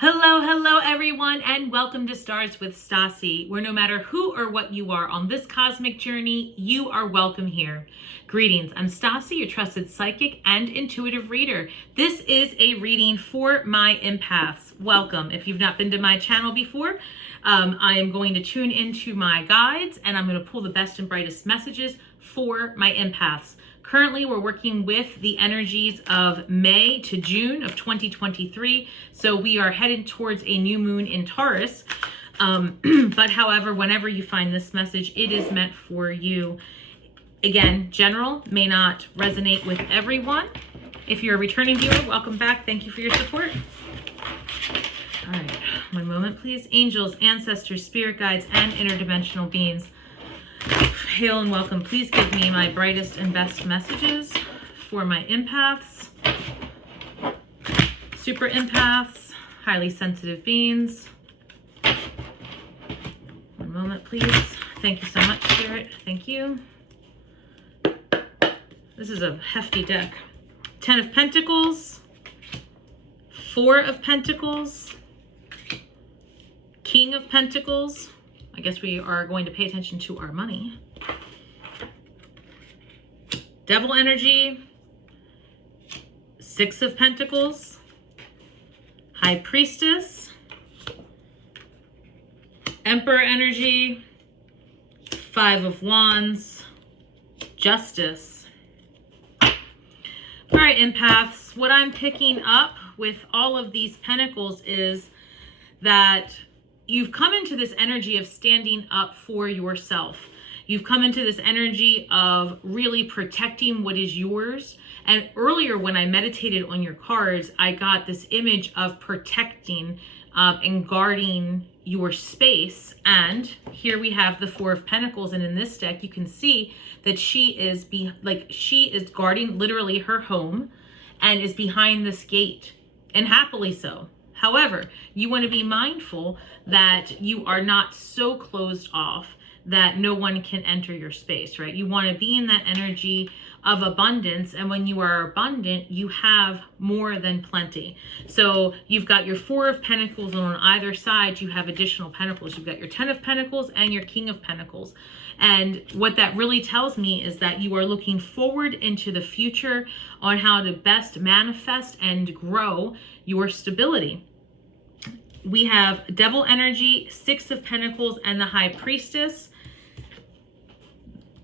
Hello everyone, and welcome to Stars with Stasi, where no matter who or what you are on this cosmic journey, you are welcome here. Greetings, I'm Stasi, your trusted psychic and intuitive reader. This is a reading for my empaths. Welcome. If you've not been to my channel before, I am going to tune into my guides and I'm going to pull the best and brightest messages for my empaths. Currently, we're working with the energies of May to June of 2023. So we are headed towards a new moon in Taurus. But however, whenever you find this message, it is meant for you. Again, general, may not resonate with everyone. If you're a returning viewer, welcome back. Thank you for your support. All right, one moment, please. Angels, ancestors, spirit guides, and interdimensional beings, hail and welcome. Please give me my brightest and best messages for my empaths, super empaths, highly sensitive beings. One moment, please. Thank you so much, Spirit. Thank you. This is a hefty deck. 10 of Pentacles, 4 of Pentacles, King of Pentacles. I guess we are going to pay attention to our money. Devil energy, 6 of Pentacles, High Priestess, Emperor energy, 5 of Wands, Justice. All right, empaths, what I'm picking up with all of these pentacles is that you've come into this energy of standing up for yourself. You've come into this energy of really protecting what is yours. And earlier when I meditated on your cards, I got this image of protecting and guarding your space. And here we have the 4 of Pentacles. And in this deck, you can see that she is guarding literally her home and is behind this gate, and happily so. However, you want to be mindful that you are not so closed off that no one can enter your space, right? You want to be in that energy of abundance. And when you are abundant, you have more than plenty. So you've got your 4 of Pentacles, and on either side, you have additional pentacles. You've got your 10 of Pentacles and your King of Pentacles. And what that really tells me is that you are looking forward into the future on how to best manifest and grow your stability. We have Devil energy, 6 of Pentacles, and the High Priestess.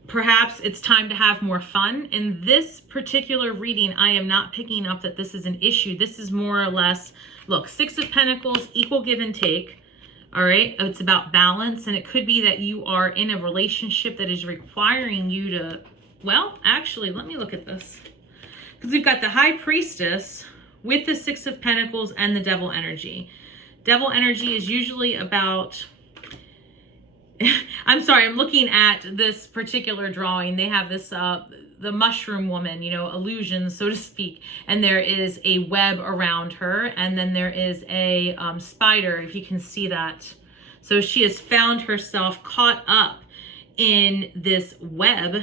Perhaps it's time to have more fun. In this particular reading, I am not picking up that this is an issue. This is more or less, look, 6 of Pentacles, equal give and take. All right, it's about balance, and it could be that you are in a relationship that is requiring you to, well, actually, let me look at this. Because we've got the High Priestess with the 6 of Pentacles and the Devil energy. Devil energy is usually about, I'm sorry, I'm looking at this particular drawing. They have this, the mushroom woman, you know, illusions, so to speak. And there is a web around her. And then there is a spider, if you can see that. So she has found herself caught up in this web.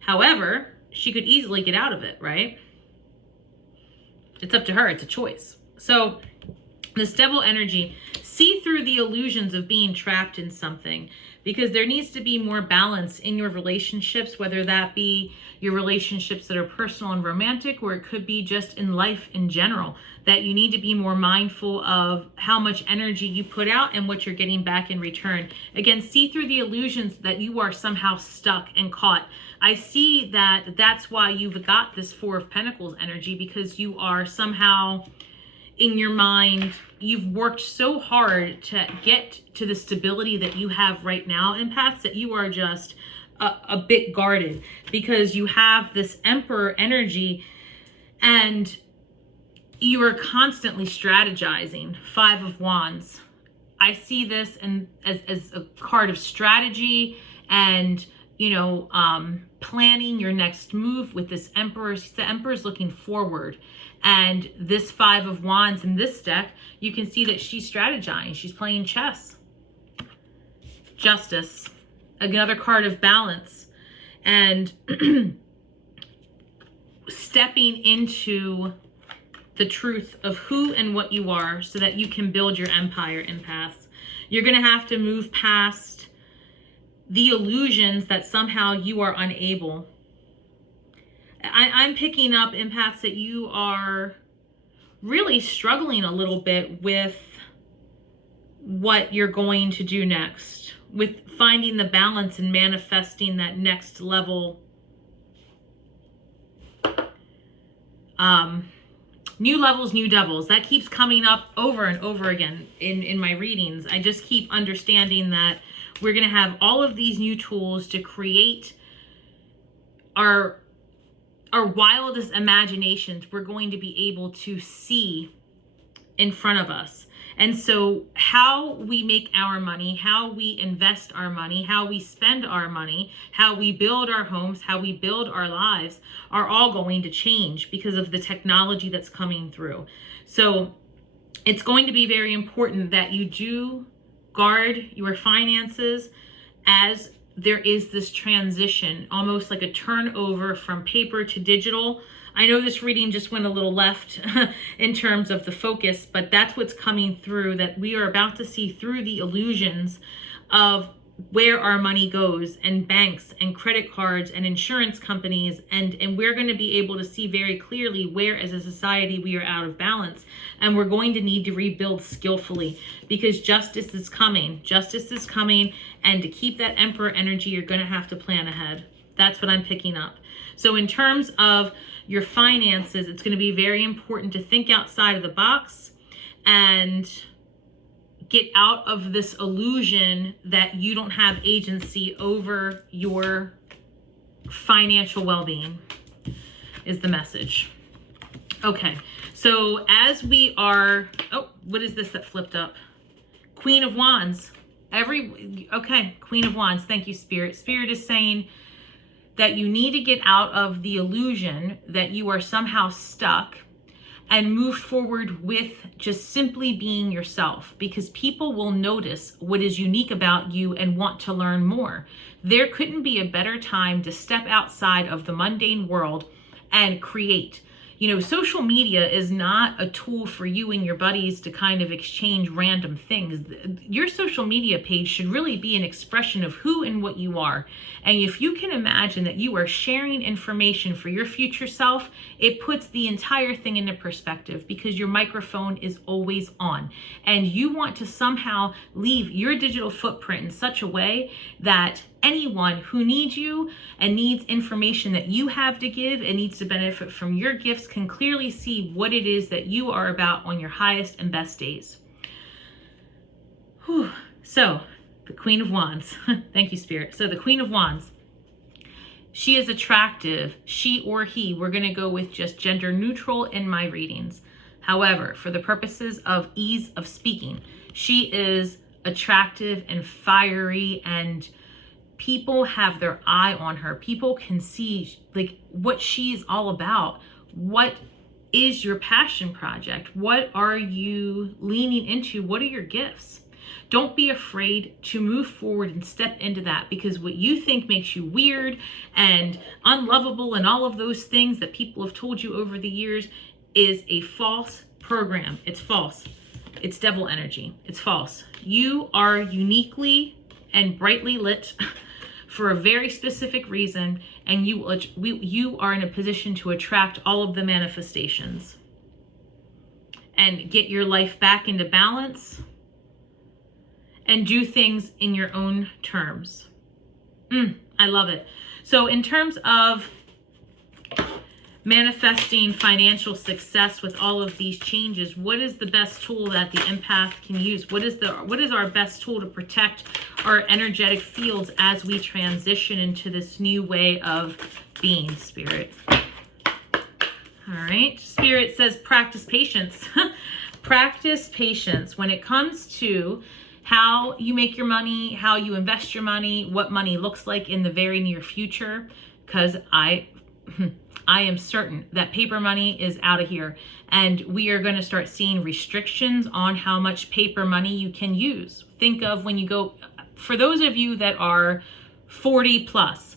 However, she could easily get out of it, right? It's up to her. It's a choice. So this devil energy, see through the illusions of being trapped in something, because there needs to be more balance in your relationships, whether that be your relationships that are personal and romantic, or it could be just in life in general, that you need to be more mindful of how much energy you put out and what you're getting back in return. Again, see through the illusions that you are somehow stuck and caught. I see that that's why you've got this 4 of Pentacles energy, because you are somehow in your mind, you've worked so hard to get to the stability that you have right now, empaths, that you are just a bit guarded, because you have this Emperor energy and you are constantly strategizing. 5 of Wands. I see this as a card of strategy and, you know, planning your next move with this Emperor. The Emperor is looking forward. And this 5 of Wands in this deck, you can see that she's strategizing. She's playing chess. Justice, another card of balance. And stepping into the truth of who and what you are so that you can build your empire, empaths. You're going to have to move past the illusions that somehow you are unable. I'm picking up, empaths, that you are really struggling a little bit with what you're going to do next, with finding the balance and manifesting that next level. New levels, new devils. That keeps coming up over and over again in my readings. I just keep understanding that we're going to have all of these new tools to create our wildest imaginations. We're going to be able to see in front of us. And so how we make our money, how we invest our money, how we spend our money, how we build our homes, how we build our lives are all going to change because of the technology that's coming through. So it's going to be very important that you do guard your finances as there is this transition, almost like a turnover from paper to digital. I know this reading just went a little left in terms of the focus, but that's what's coming through, that we are about to see through the illusions of where our money goes, and banks and credit cards and insurance companies, and we're going to be able to see very clearly where as a society we are out of balance, and we're going to need to rebuild skillfully because justice is coming. Justice is coming, and to keep that emperor energy, you're going to have to plan ahead. That's what I'm picking up. So in terms of your finances, it's going to be very important to think outside of the box and get out of this illusion that you don't have agency over your financial well-being is the message. Okay, so as we are, oh, what is this that flipped up? Queen of Wands. Okay, Queen of Wands. Thank you, Spirit. Spirit is saying that you need to get out of the illusion that you are somehow stuck and move forward with just simply being yourself, because people will notice what is unique about you and want to learn more. There couldn't be a better time to step outside of the mundane world and create. You know, social media is not a tool for you and your buddies to kind of exchange random things. Your social media page should really be an expression of who and what you are. And if you can imagine that you are sharing information for your future self, it puts the entire thing into perspective, because your microphone is always on. And you want to somehow leave your digital footprint in such a way that anyone who needs you and needs information that you have to give and needs to benefit from your gifts can clearly see what it is that you are about on your highest and best days. Whew. So, the Queen of Wands. Thank you, Spirit. So the Queen of Wands, she is attractive, she or he. We're going to go with just gender neutral in my readings. However, for the purposes of ease of speaking, she is attractive and fiery, and people have their eye on her. People can see like what she's all about. What is your passion project? What are you leaning into? What are your gifts? Don't be afraid to move forward and step into that, because what you think makes you weird and unlovable and all of those things that people have told you over the years is a false program. It's false. It's devil energy. It's false. You are uniquely and brightly lit for a very specific reason, and you are in a position to attract all of the manifestations and get your life back into balance and do things in your own terms. I love it. So in terms of manifesting financial success with all of these changes, what is the best tool that the empath can use? What is our best tool to protect our energetic fields as we transition into this new way of being, Spirit? All right, Spirit says practice patience. Practice patience when it comes to how you make your money, how you invest your money, what money looks like in the very near future, because I am certain that paper money is out of here, and we are going to start seeing restrictions on how much paper money you can use. Think of when you go, for those of you that are 40 plus,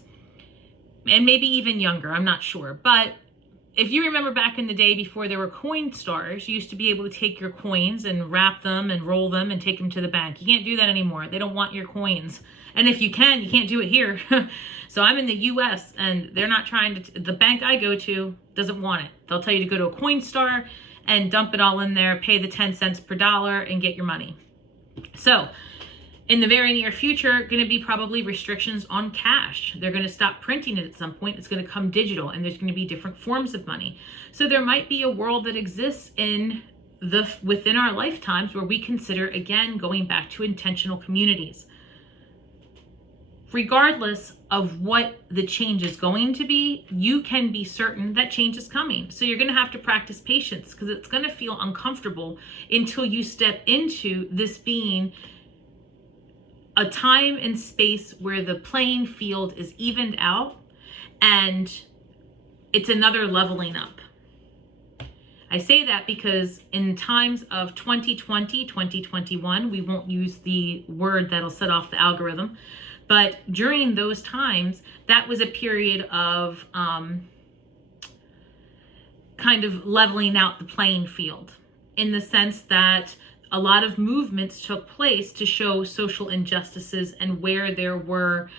and maybe even younger, I'm not sure, but if you remember back in the day before there were coin stars, you used to be able to take your coins and wrap them and roll them and take them to the bank. You can't do that anymore. They don't want your coins. And if you can, you can't do it here. So I'm in the US and they're not trying to, the bank I go to doesn't want it. They'll tell you to go to a coin star and dump it all in there, pay the 10 cents per dollar and get your money. So in the very near future, going to be probably restrictions on cash. They're going to stop printing it at some point. It's going to come digital and there's going to be different forms of money. So there might be a world that exists within our lifetimes where we consider, again, going back to intentional communities. Regardless of what the change is going to be, you can be certain that change is coming. So you're going to have to practice patience because it's going to feel uncomfortable until you step into this being a time and space where the playing field is evened out and it's another leveling up. I say that because in times of 2020, 2021, we won't use the word that'll set off the algorithm, but during those times, that was a period of kind of leveling out the playing field in the sense that a lot of movements took place to show social injustices and where there were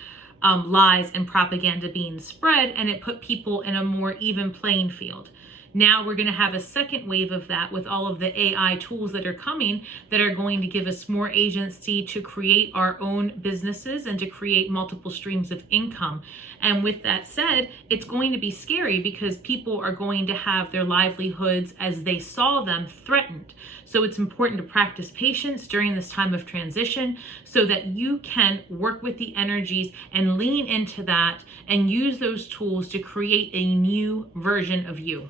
lies and propaganda being spread, and it put people in a more even playing field. Now we're going to have a second wave of that with all of the AI tools that are coming that are going to give us more agency to create our own businesses and to create multiple streams of income. And with that said, it's going to be scary because people are going to have their livelihoods as they saw them threatened. So it's important to practice patience during this time of transition so that you can work with the energies and lean into that and use those tools to create a new version of you.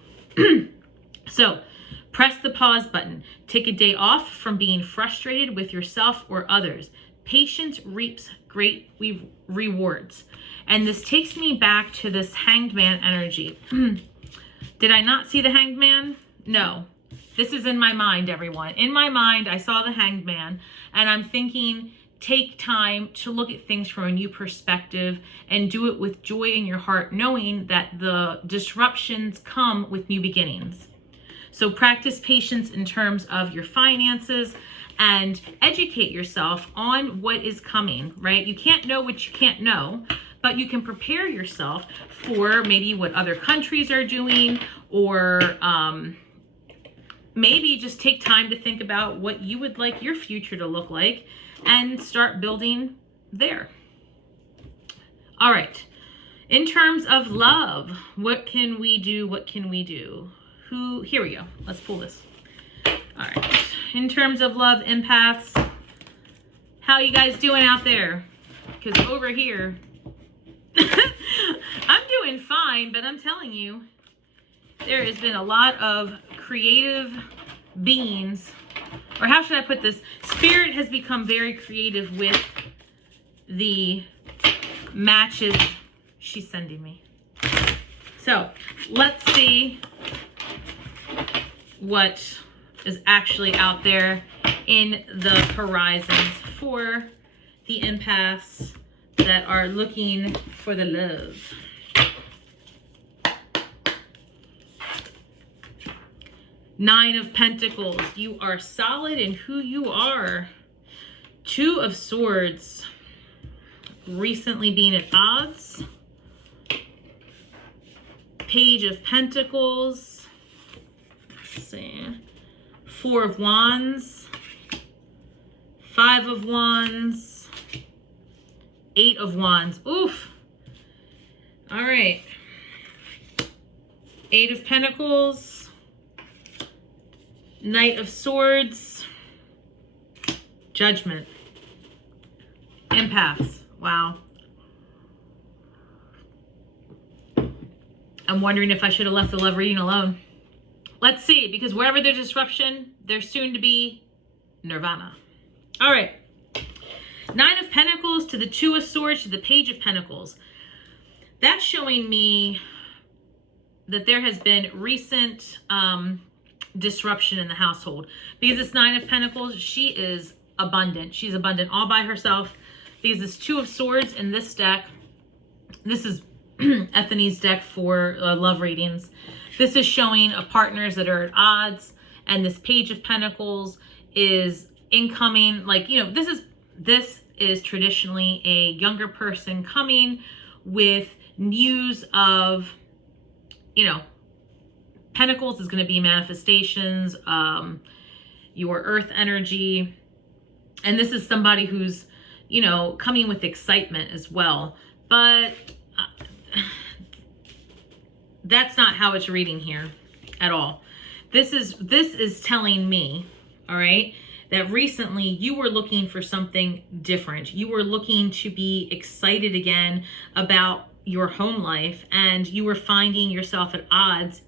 So press the pause button. Take a day off from being frustrated with yourself or others. Patience reaps great rewards. And this takes me back to this Hanged Man energy. Did I not see the Hanged Man? No. This is in my mind, everyone. In my mind, I saw the Hanged Man, and I'm thinking, take time to look at things from a new perspective and do it with joy in your heart, knowing that the disruptions come with new beginnings. So practice patience in terms of your finances and educate yourself on what is coming, right? You can't know what you can't know, but you can prepare yourself for maybe what other countries are doing, or maybe just take time to think about what you would like your future to look like and start building there. All right. In terms of love, what can we do? What can we do? Here we go. Let's pull this. All right. In terms of love, empaths, how you guys doing out there? Because over here, I'm doing fine, but I'm telling you, there has been a lot of creative beings, or how should I put this? Spirit has become very creative with the matches she's sending me. So let's see what is actually out there in the horizons for the empaths that are looking for the love. Nine of Pentacles. You are solid in who you are. Two of Swords. Recently being at odds. Page of Pentacles. Let's see. Four of Wands. Five of Wands. Eight of Wands. Oof. All right. Eight of Pentacles. Knight of Swords. Judgment. Empaths. Wow. I'm wondering if I should have left the love reading alone. Let's see, because wherever there's disruption, there's soon to be nirvana. All right. Nine of Pentacles to the Two of Swords to the Page of Pentacles. That's showing me that there has been recent disruption in the household, because it's Nine of Pentacles. She is abundant. She's abundant all by herself. Because it's Two of Swords in this deck. This is Ethany's deck for love readings. This is showing a partners that are at odds, and this Page of Pentacles is incoming. Like, you know, this is traditionally a younger person coming with news of, you know, Pentacles is going to be manifestations, your earth energy. And this is somebody who's, you know, coming with excitement as well. But that's not how it's reading here at all. This is telling me, all right, that recently you were looking for something different. You were looking to be excited again about your home life, and you were finding yourself at odds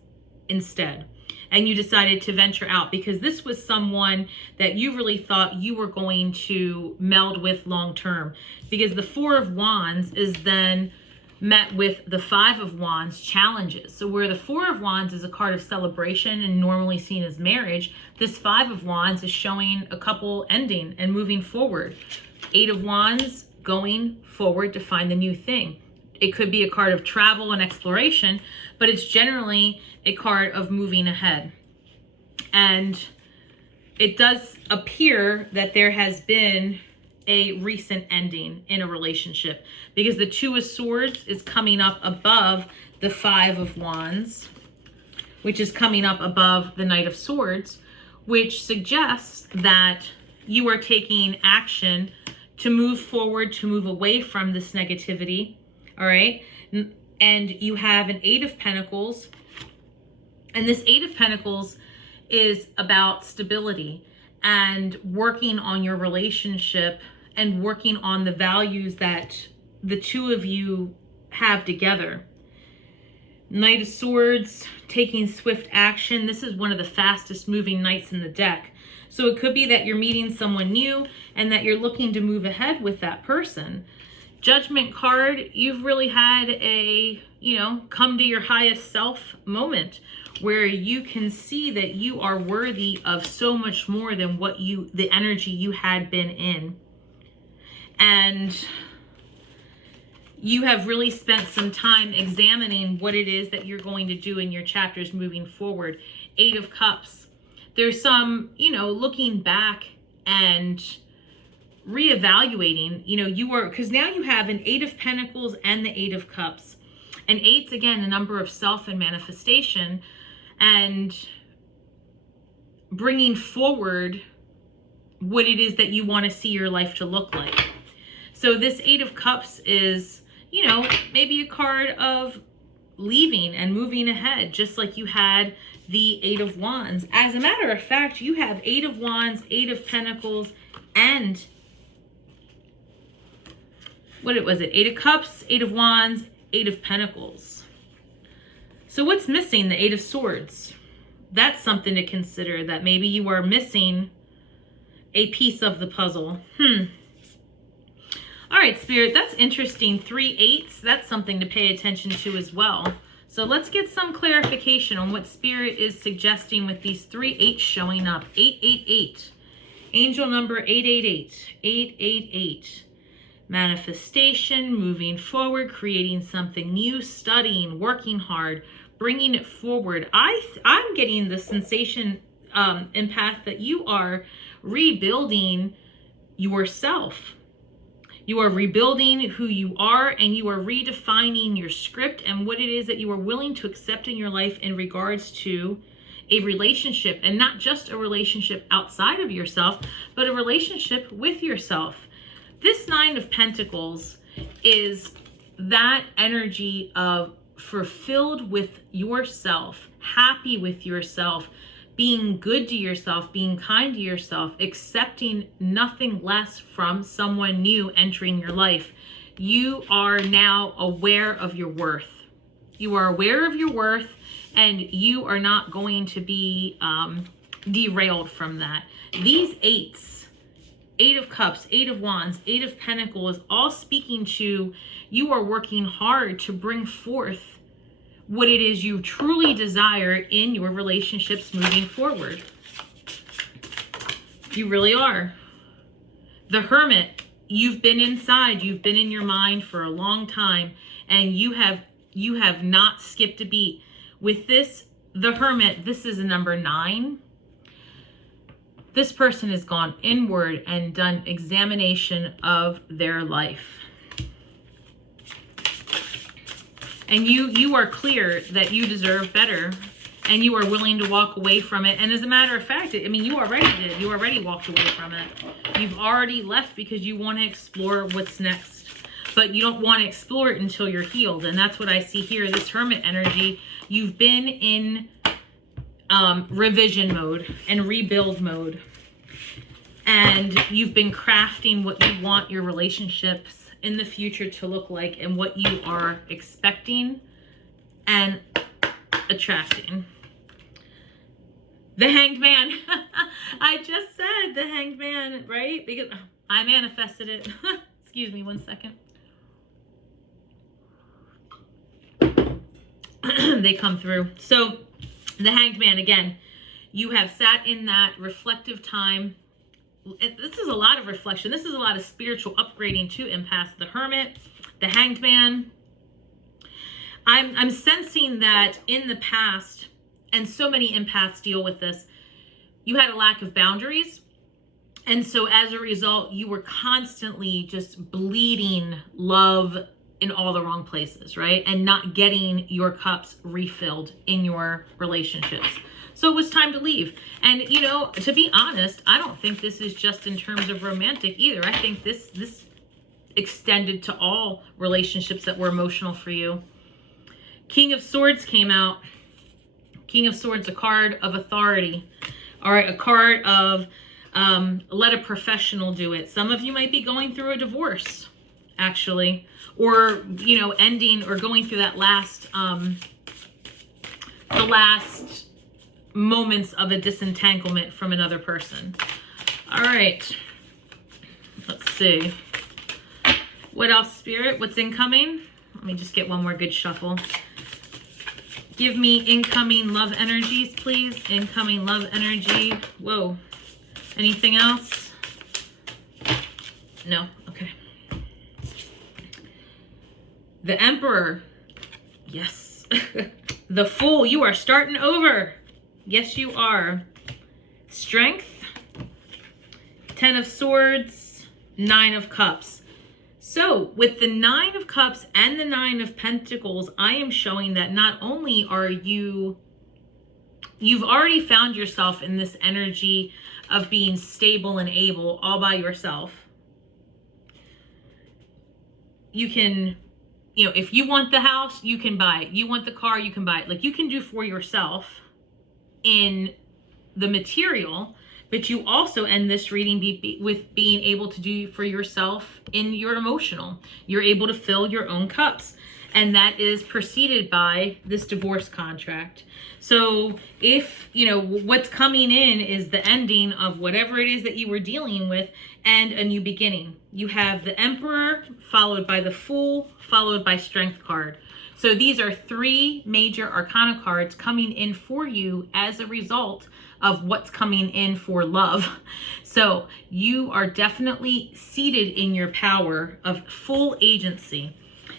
instead. And you decided to venture out because this was someone that you really thought you were going to meld with long term. Because the Four of Wands is then met with the Five of Wands challenges. So where the Four of Wands is a card of celebration and normally seen as marriage, this Five of Wands is showing a couple ending and moving forward. Eight of Wands going forward to find the new thing. It could be a card of travel and exploration, but it's generally a card of moving ahead. And it does appear that there has been a recent ending in a relationship, because the Two of Swords is coming up above the Five of Wands, which is coming up above the Knight of Swords, which suggests that you are taking action to move forward, to move away from this negativity. All right. And you have an Eight of Pentacles. And this Eight of Pentacles is about stability and working on your relationship and working on the values that the two of you have together. Knight of Swords, taking swift action. This is one of the fastest moving knights in the deck. So it could be that you're meeting someone new and that you're looking to move ahead with that person. Judgment card, you've really had a, you know, come to your highest self moment where you can see that you are worthy of so much more than what the energy you had been in. And you have really spent some time examining what it is that you're going to do in your chapters moving forward. Eight of Cups. There's some, you know, looking back and reevaluating, you know, because now you have an Eight of Pentacles and the Eight of Cups. And eight's, again, a number of self and manifestation and bringing forward what it is that you want to see your life to look like. So this Eight of Cups is, you know, maybe a card of leaving and moving ahead, just like you had the Eight of Wands. As a matter of fact, you have Eight of Wands, Eight of Pentacles, and what was it? Eight of Cups, Eight of Wands, Eight of Pentacles. So what's missing? The Eight of Swords. That's something to consider, that maybe you are missing a piece of the puzzle. All right, Spirit, that's interesting. 3 8s, that's something to pay attention to as well. So let's get some clarification on what Spirit is suggesting with these 3 8s showing up. 888. Angel number 888. 888. Manifestation, moving forward, creating something new, studying, working hard, bringing it forward. I'm getting the sensation, empath, that you are rebuilding yourself. You are rebuilding who you are, and you are redefining your script and what it is that you are willing to accept in your life in regards to a relationship, and not just a relationship outside of yourself, but a relationship with yourself. This Nine of Pentacles is that energy of fulfilled with yourself, happy with yourself, being good to yourself, being kind to yourself, accepting nothing less from someone new entering your life. You are now aware of your worth. You are aware of your worth, and you are not going to be derailed from that. These eights, Eight of Cups, Eight of Wands, Eight of Pentacles, all speaking to you are working hard to bring forth what it is you truly desire in your relationships moving forward. You really are. The Hermit, you've been inside, you've been in your mind for a long time, and you have not skipped a beat. With this the Hermit, this is a number 9. This person has gone inward and done examination of their life. And you are clear that you deserve better, and you are willing to walk away from it. And as a matter of fact, I mean, you already did. You already walked away from it. You've already left because you want to explore what's next. But you don't want to explore it until you're healed. And that's what I see here, this Hermit energy. You've been in revision mode and rebuild mode. And you've been crafting what you want your relationships in the future to look like, and what you are expecting and attracting. The Hanged Man. I just said the Hanged Man, right? Because I manifested it. Excuse me 1 second. They come through. So the Hanged Man, again, you have sat in that reflective time. This is a lot of reflection. This is a lot of spiritual upgrading to empaths. The Hermit, the Hanged Man. I'm sensing that in the past, and so many empaths deal with this, you had a lack of boundaries. And so as a result, you were constantly just bleeding love in all the wrong places, right? And not getting your cups refilled in your relationships. So it was time to leave. And, you know, to be honest, I don't think this is just in terms of romantic either. I think this extended to all relationships that were emotional for you. King of Swords came out. King of Swords, a card of authority. All right, a card of let a professional do it. Some of you might be going through a divorce, actually. Or, you know, ending or going through that last, the last moments of a disentanglement from another person. All right. Let's see. What else, Spirit? What's incoming? Let me just get one more good shuffle. Give me incoming love energies, please. Incoming love energy. Whoa. Anything else? No. Okay. The Emperor. Yes. The Fool. You are starting over. Yes, you are. Strength. 10 of Swords. 9 of Cups. So with the 9 of Cups and the 9 of Pentacles, I am showing that not only are you've already found yourself in this energy of being stable and able all by yourself. You can, you know, if you want the house, you can buy it. You want the car, you can buy it. Like, you can do for yourself in the material, but you also end this reading with being able to do for yourself in your emotional. You're able to fill your own cups. And that is preceded by this divorce contract. So if, you know, what's coming in is the ending of whatever it is that you were dealing with and a new beginning. You have the Emperor, followed by the Fool, followed by Strength card. So these are 3 major arcana cards coming in for you as a result of what's coming in for love. So you are definitely seated in your power of full agency,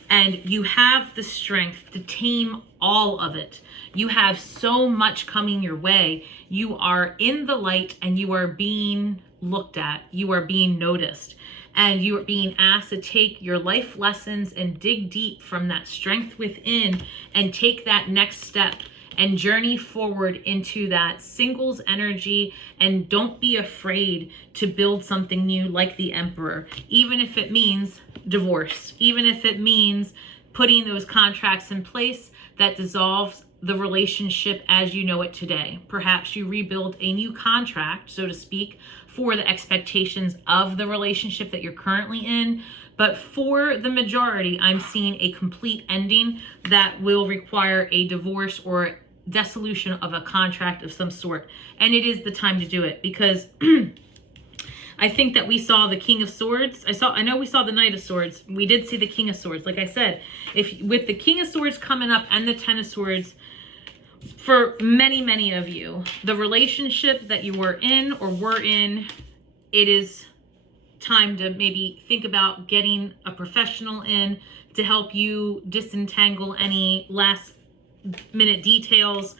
and you have the strength to tame all of it. You have so much coming your way. You are in the light and you are being looked at. You are being noticed. And you are being asked to take your life lessons and dig deep from that strength within and take that next step and journey forward into that singles energy. And don't be afraid to build something new like the Emperor, even if it means divorce, even if it means putting those contracts in place that dissolves the relationship as you know it today. Perhaps you rebuild a new contract, so to speak, for the expectations of the relationship that you're currently in. But for the majority, I'm seeing a complete ending that will require a divorce or dissolution of a contract of some sort. And it is the time to do it, because I think that we saw the King of Swords. I know we saw the Knight of Swords. We did see the King of Swords. Like I said, if with the King of Swords coming up and the 10 of Swords, for many, many of you, the relationship that you were in or were in, it is time to maybe think about getting a professional in to help you disentangle any last minute details.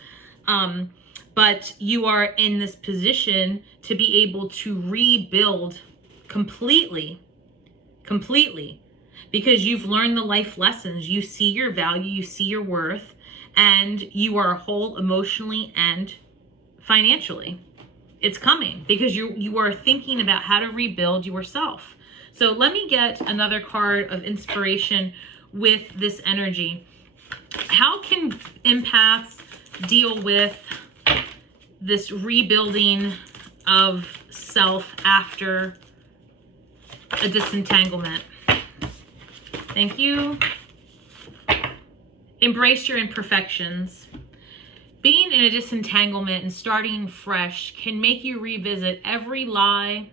But you are in this position to be able to rebuild completely, because you've learned the life lessons. You see your value, you see your worth, and you are whole emotionally and financially. It's coming because you are thinking about how to rebuild yourself. So let me get another card of inspiration with this energy. How can empaths deal with this rebuilding of self after a disentanglement? Thank you. Embrace your imperfections. Being in a disentanglement and starting fresh can make you revisit every lie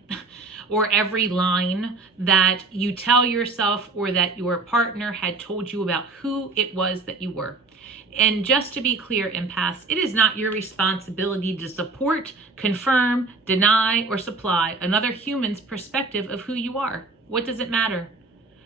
or every line that you tell yourself or that your partner had told you about who it was that you were. And just to be clear, empaths, it is not your responsibility to support, confirm, deny, or supply another human's perspective of who you are. What does it matter?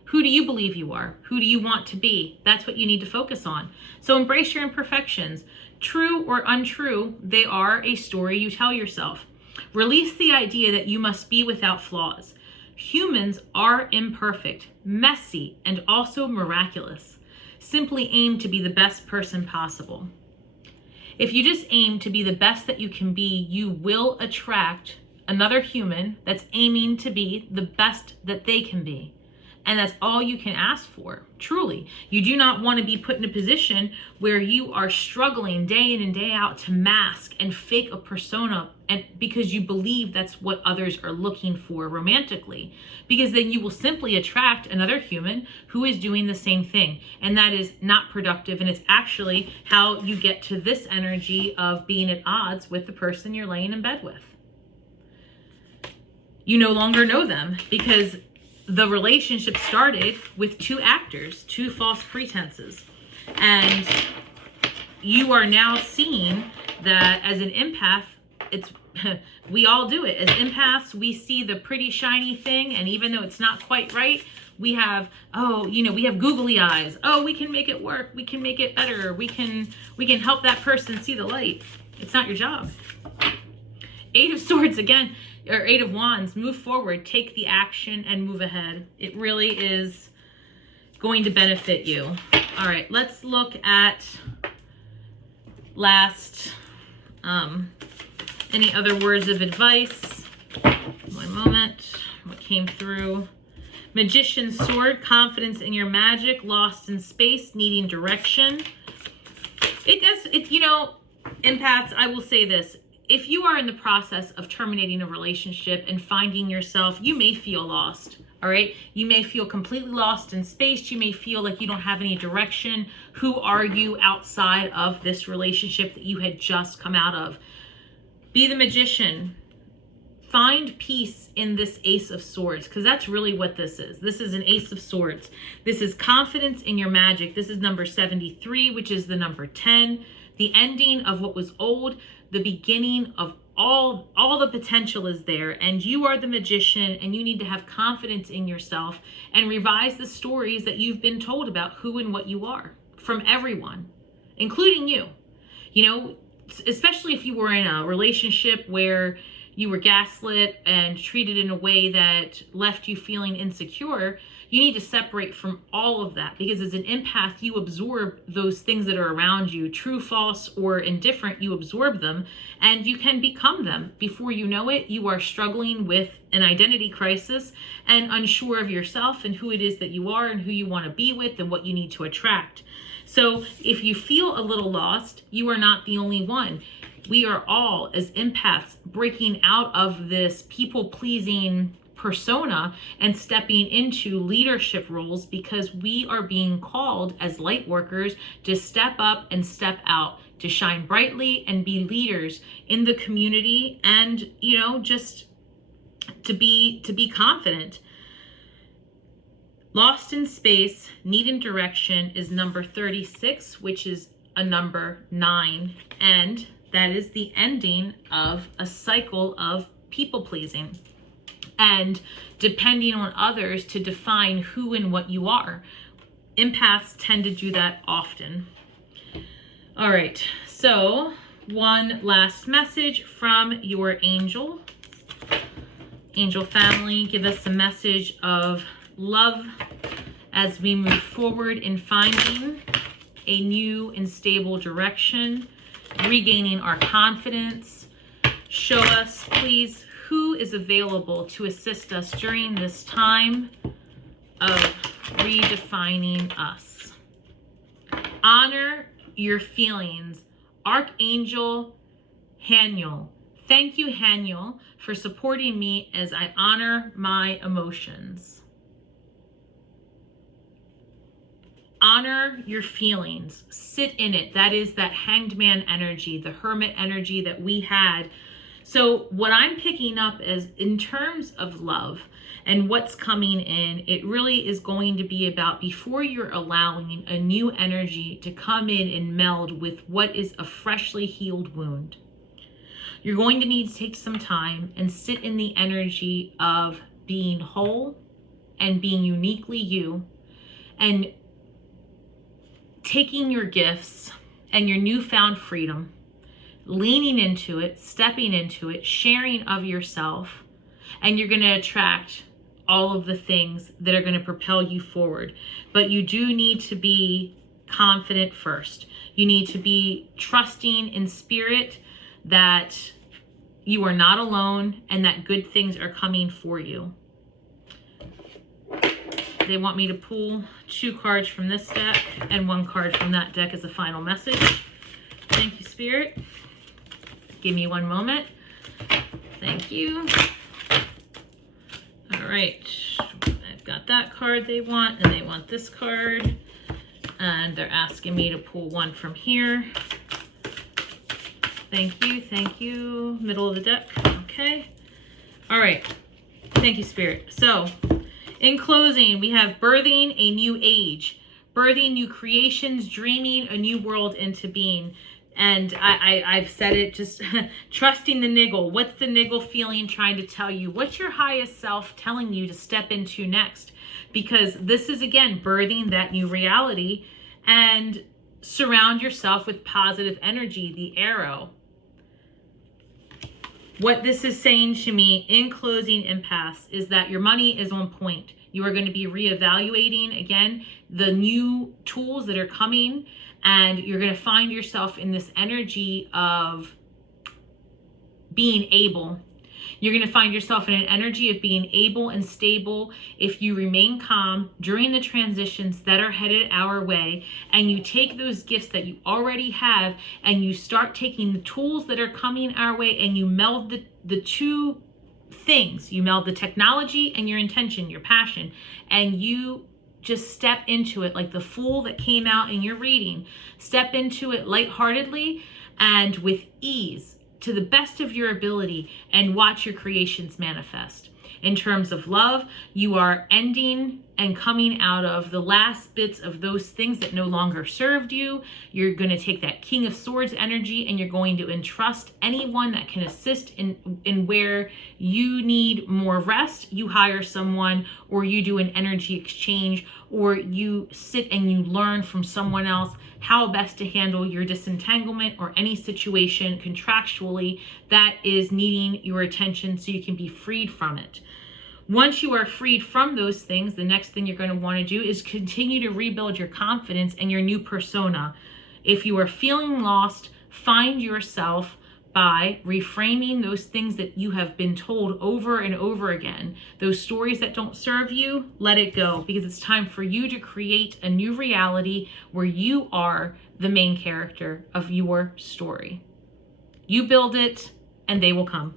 Who do you believe you are? Who do you want to be? That's what you need to focus on. So embrace your imperfections. True or untrue, they are a story you tell yourself. Release the idea that you must be without flaws. Humans are imperfect, messy, and also miraculous. Simply aim to be the best person possible. If you just aim to be the best that you can be, you will attract another human that's aiming to be the best that they can be. And that's all you can ask for, truly. You do not want to be put in a position where you are struggling day in and day out to mask and fake a persona, and because you believe that's what others are looking for romantically. Because then you will simply attract another human who is doing the same thing. And that is not productive. And it's actually how you get to this energy of being at odds with the person you're laying in bed with. You no longer know them because the relationship started with two actors, two false pretenses. And you are now seeing that as an empath, we all do it. As empaths, we see the pretty shiny thing, and even though it's not quite right, we have, we have googly eyes. Oh, we can make it work. We can make it better. We can help that person see the light. It's not your job. Eight of Swords again. Or Eight of Wands, move forward, take the action and move ahead. It really is going to benefit you. All right, let's look at last, any other words of advice. One moment, what came through? Magician's Sword, confidence in your magic, lost in space, needing direction. Empaths, I will say this. If you are in the process of terminating a relationship and finding yourself, you may feel lost, all right? You may feel completely lost in space. You may feel like you don't have any direction. Who are you outside of this relationship that you had just come out of? Be the magician. Find peace in this Ace of Swords, because that's really what this is. This is an Ace of Swords. This is confidence in your magic. This is number 73, which is the number 10. The ending of what was old, the beginning of all the potential is there, and you are the magician, and you need to have confidence in yourself and revise the stories that you've been told about who and what you are from everyone, including you. Especially if you were in a relationship where you were gaslit and treated in a way that left you feeling insecure, you need to separate from all of that, because as an empath, you absorb those things that are around you, true, false, or indifferent. You absorb them and you can become them. Before you know it, you are struggling with an identity crisis and unsure of yourself and who it is that you are and who you want to be with and what you need to attract. So if you feel a little lost, you are not the only one. We are all, as empaths, breaking out of this people-pleasing persona and stepping into leadership roles, because we are being called as light workers to step up and step out, to shine brightly and be leaders in the community, and just to be confident. Lost in space, needing direction is number 36, which is a number 9, and that is the ending of a cycle of people pleasing and depending on others to define who and what you are. Empaths tend to do that often. All right, so one last message from your angel. Angel family, give us a message of love as we move forward in finding a new and stable direction, regaining our confidence. Show us, please, who is available to assist us during this time of redefining us. Honor your feelings. Archangel Haniel. Thank you, Haniel, for supporting me as I honor my emotions. Honor your feelings. Sit in it. That is that hanged man energy, the hermit energy that we had. So what I'm picking up is in terms of love and what's coming in, it really is going to be about before you're allowing a new energy to come in and meld with what is a freshly healed wound. You're going to need to take some time and sit in the energy of being whole and being uniquely you, and taking your gifts and your newfound freedom, leaning into it, stepping into it, sharing of yourself, and you're going to attract all of the things that are going to propel you forward. But you do need to be confident first. You need to be trusting in spirit that you are not alone and that good things are coming for you. They want me to pull 2 cards from this deck and 1 card from that deck as a final message. Thank you, Spirit. Give me 1 moment. Thank you. All right. I've got that card they want, and they want this card. And they're asking me to pull 1 from here. Thank you. Thank you. Middle of the deck. Okay. All right. Thank you, Spirit. So, in closing, we have birthing a new age, birthing new creations, dreaming a new world into being. And I've said it, just trusting the niggle. What's the niggle feeling trying to tell you? What's your highest self telling you to step into next? Because this is, again, birthing that new reality. And surround yourself with positive energy, the arrow. What this is saying to me in closing, empaths, is that your money is on point. You are going to be reevaluating, again, the new tools that are coming, and you're going to find yourself in this energy of being able. You're going to find yourself in an energy of being able and stable if you remain calm during the transitions that are headed our way, and you take those gifts that you already have and you start taking the tools that are coming our way and you meld the two things. You meld the technology and your intention, your passion, and you just step into it like the fool that came out in your reading. Step into it lightheartedly and with ease, to the best of your ability, and watch your creations manifest. In terms of love, you are ending and coming out of the last bits of those things that no longer served you. You're going to take that King of Swords energy and you're going to entrust anyone that can assist in where you need more rest. You hire someone, or you do an energy exchange, or you sit and you learn from someone else how best to handle your disentanglement or any situation contractually that is needing your attention so you can be freed from it. Once you are freed from those things, the next thing you're going to want to do is continue to rebuild your confidence and your new persona. If you are feeling lost, find yourself by reframing those things that you have been told over and over again. Those stories that don't serve you, let it go, because it's time for you to create a new reality where you are the main character of your story. You build it and they will come.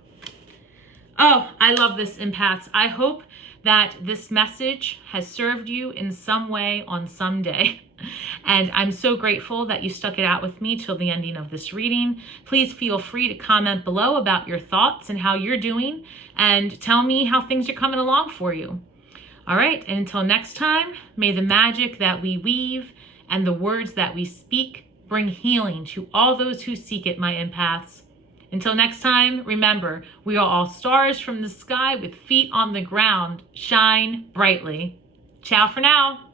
Oh, I love this, empaths. I hope that this message has served you in some way on some day. And I'm so grateful that you stuck it out with me till the ending of this reading. Please feel free to comment below about your thoughts and how you're doing, and tell me how things are coming along for you. All right, and until next time, may the magic that we weave and the words that we speak bring healing to all those who seek it, my empaths. Until next time, remember, we are all stars from the sky with feet on the ground. Shine brightly. Ciao for now.